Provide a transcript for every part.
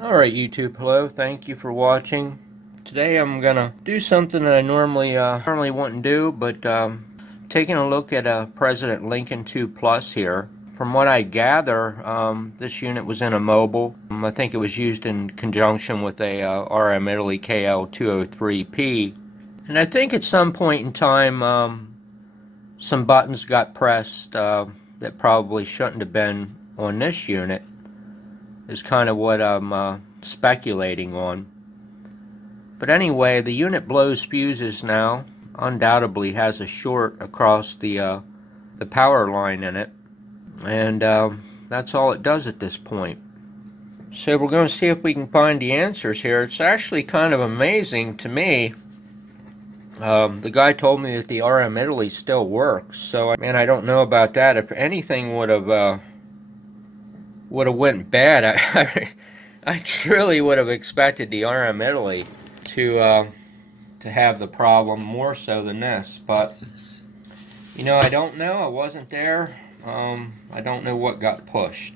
Alright YouTube, hello, thank you for watching. Today I'm gonna do something that I normally wouldn't do, but taking a look at a President Lincoln II Plus here. From what I gather, this unit was in a mobile. I think it was used in conjunction with a RM Italy KL203P. And I think at some point in time some buttons got pressed that probably shouldn't have been on this unit. Is kind of what I'm speculating on. But anyway, the unit blows fuses now. Undoubtedly has a short across the power line in it, and that's all it does at this point. So we're going to see if we can find the answers here. It's actually kind of amazing to me. The guy told me that the RM Italy still works, so I don't know about that. If anything would have went bad, I truly would have expected the RM Italy to have the problem more so than this. But I don't know. I wasn't there. I don't know what got pushed.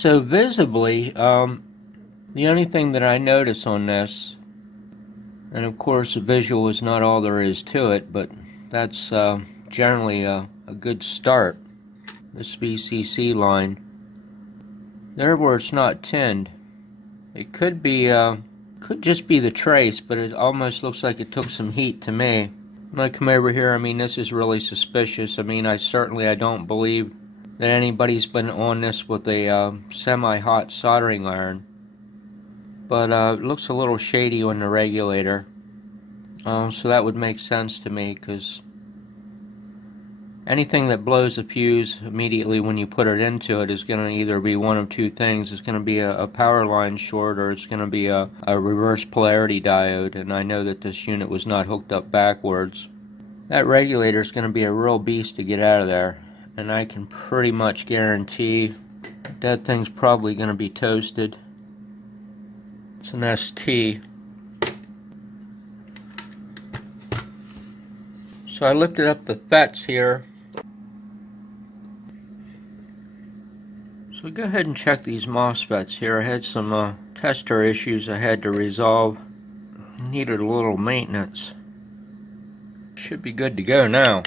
So visibly, the only thing that I notice on this, and of course the visual is not all there is to it, but that's generally a good start. This VCC line, there where it's not tinned, it could just be the trace, but it almost looks like it took some heat to me. When I come over here, this is really suspicious. I don't believe that anybody's been on this with a semi-hot soldering iron. But it looks a little shady on the regulator. So that would make sense to me, because anything that blows a fuse immediately when you put it into it is going to either be one of two things. It's going to be a power line short, or it's going to be a reverse polarity diode, and I know that this unit was not hooked up backwards. That regulator is going to be a real beast to get out of there, and I can pretty much guarantee that thing's probably going to be toasted. It's an ST. So I lifted up the FETs here. So go ahead and check these MOSFETs here. I had some tester issues I had to resolve. Needed a little maintenance. Should be good to go now.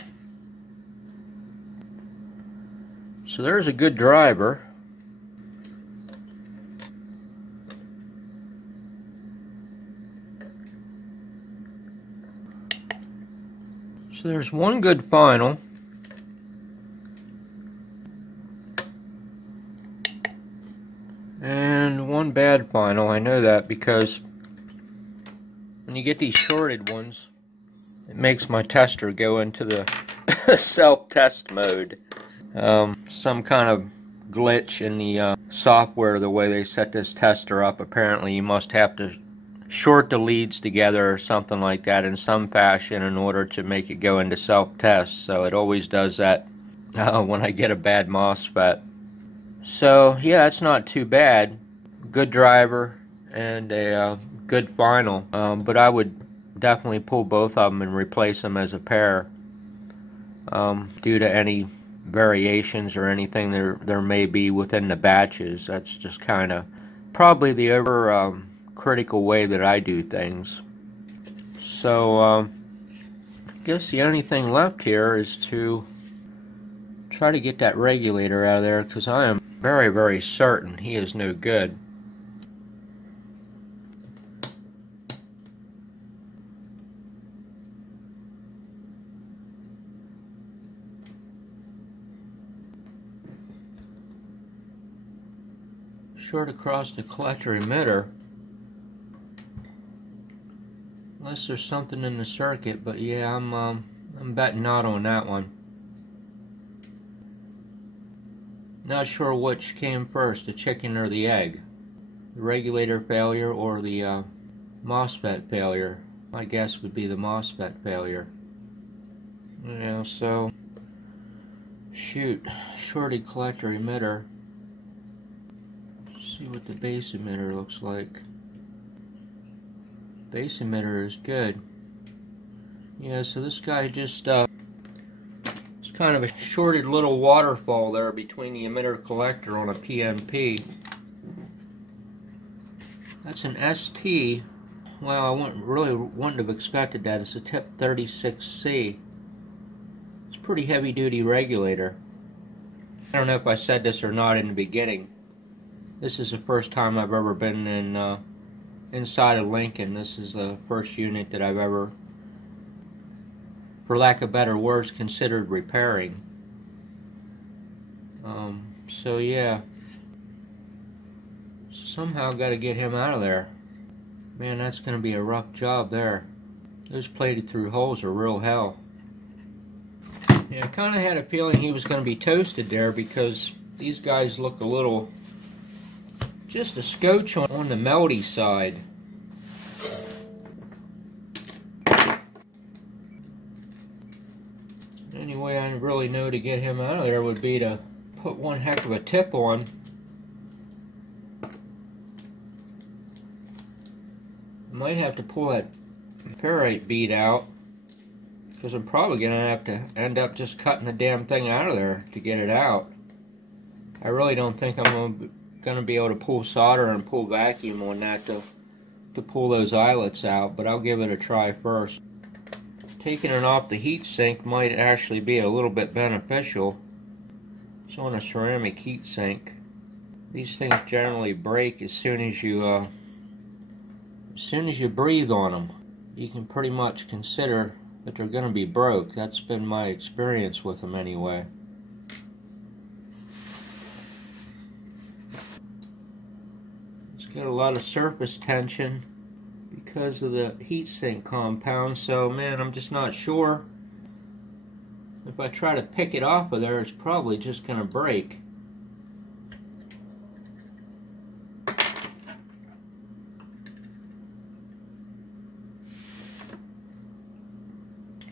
So there's a good driver. So there's one good final. And one bad final. I know that because when you get these shorted ones, it makes my tester go into the self-test mode. Some kind of glitch in the software, the way they set this tester up. Apparently you must have to short the leads together or something like that in some fashion in order to make it go into self-test. So it always does that when I get a bad MOSFET. So yeah, that's not too bad. Good driver and a good final. But I would definitely pull both of them and replace them as a pair due to any variations or anything there may be within the batches. That's just kind of probably the critical way that I do things. So I guess the only thing left here is to try to get that regulator out of there, because I am very, very certain he is no good. Short across the collector emitter, unless there's something in the circuit. But yeah, I'm betting not on that one. Not sure which came first, the chicken or the egg, the regulator failure or the MOSFET failure. My guess would be the MOSFET failure. So shoot, shorted collector emitter. See what the base emitter looks like. Base emitter is good. Yeah, so this guy just it's kind of a shorted little waterfall there between the emitter collector on a PNP. That's an ST. Well, I wouldn't have expected that. It's a TIP 36C. It's a pretty heavy duty regulator. I don't know if I said this or not in the beginning. This is the first time I've ever been in inside of Lincoln. This is the first unit that I've ever, for lack of better words, considered repairing. So yeah, somehow got to get him out of there. Man, that's going to be a rough job there. Those plated through holes are real hell. Yeah, I kind of had a feeling he was going to be toasted there because these guys look a little, just a scotch on the melty side. The only way I really know to get him out of there would be to put one heck of a tip on. I might have to pull that ferrite bead out, because I'm probably going to have to end up just cutting the damn thing out of there to get it out. I really don't think I'm going to be able to pull solder and pull vacuum on that to pull those eyelets out, but I'll give it a try first. Taking it off the heat sink might actually be a little bit beneficial. It's on a ceramic heat sink. These things generally break as soon as you breathe on them. You can pretty much consider that they're going to be broke. That's been my experience with them anyway. It's got a lot of surface tension because of the heatsink compound, so man, I'm just not sure. If I try to pick it off of there, it's probably just going to break.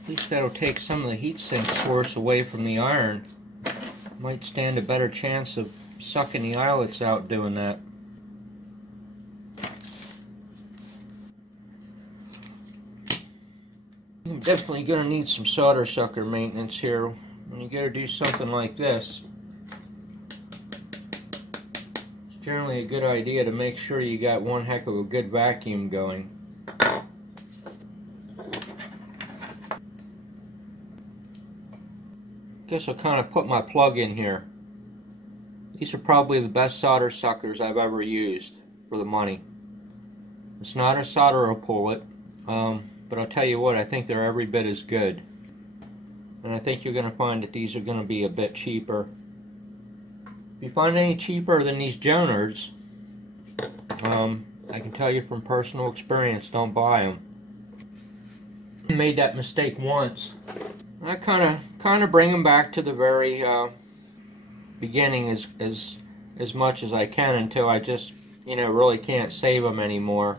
At least that'll take some of the heatsink source away from the iron. Might stand a better chance of sucking the eyelets out doing that. I'm definitely going to need some solder sucker maintenance here when you go to do something like this. It's generally a good idea to make sure you got one heck of a good vacuum going. Guess I'll kind of put my plug in here. These are probably the best solder suckers I've ever used for the money. It's not a solder pullet, but I'll tell you what, I think they're every bit as good. And I think you're going to find that these are going to be a bit cheaper. If you find any cheaper than these Jonards, I can tell you from personal experience, don't buy them. I made that mistake once. I kind of bring them back to the very beginning as much as I can until I just, really can't save them anymore.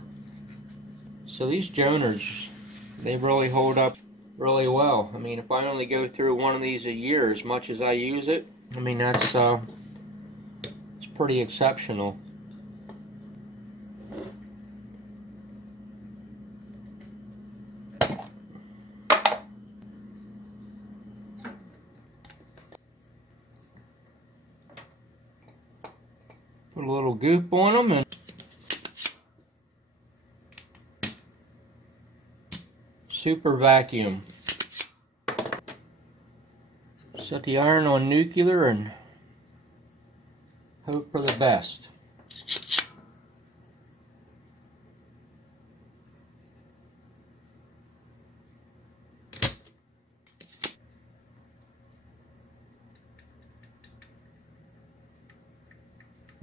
So these Jonards, they really hold up really well. I mean, if I only go through one of these a year as much as I use it, I mean, that's it's pretty exceptional. Put a little goop on them and super vacuum. Set the iron on nuclear and hope for the best.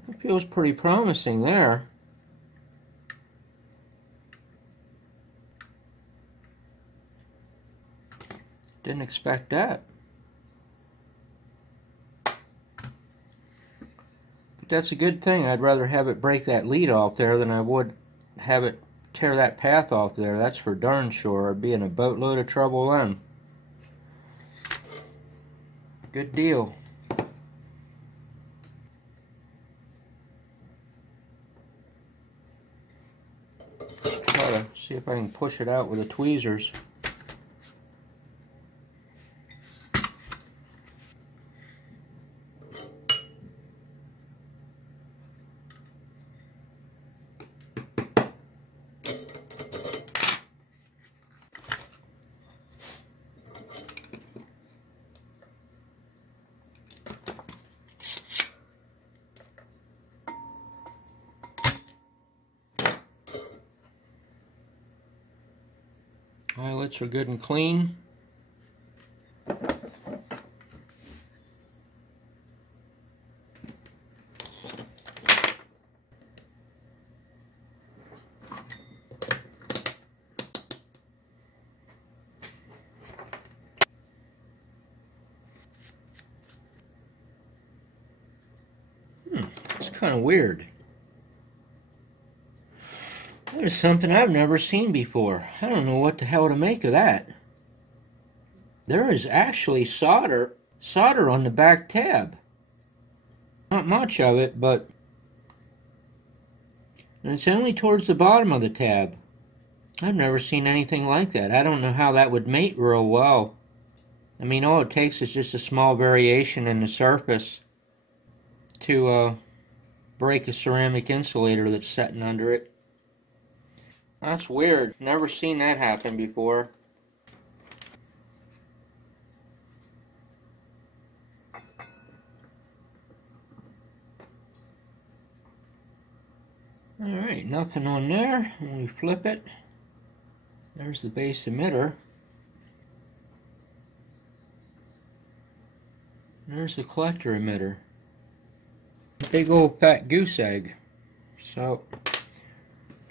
It feels pretty promising there. Didn't expect that. But that's a good thing. I'd rather have it break that lead off there than I would have it tear that path off there. That's for darn sure. I'd be in a boatload of trouble then. Good deal. try to see if I can push it out with the tweezers. Eyelets are good and clean. It's kind of weird. That is something I've never seen before. I don't know what the hell to make of that. There is actually solder on the back tab. Not much of it, but and it's only towards the bottom of the tab. I've never seen anything like that. I don't know how that would mate real well. I mean, all it takes is just a small variation in the surface to break a ceramic insulator that's sitting under it. That's weird. Never seen that happen before. Alright, nothing on there. When we flip it, there's the base emitter. There's the collector emitter. Big old fat goose egg. So,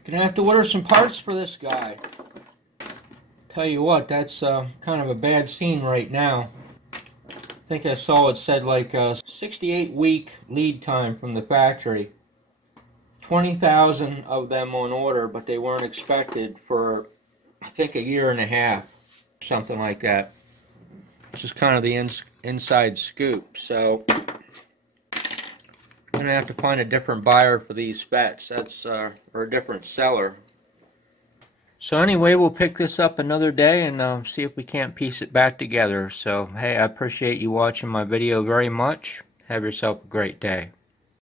gonna have to order some parts for this guy. Tell you what, that's kind of a bad scene right now. I think I saw it said like a 68-week lead time from the factory. 20,000 of them on order, but they weren't expected for, I think, a year and a half, something like that. This is kind of the inside scoop. So I'm gonna have to find a different buyer for these FETs. That's or a different seller. So anyway, we'll pick this up another day and see if we can't piece it back together. So hey, I appreciate you watching my video very much. Have yourself a great day.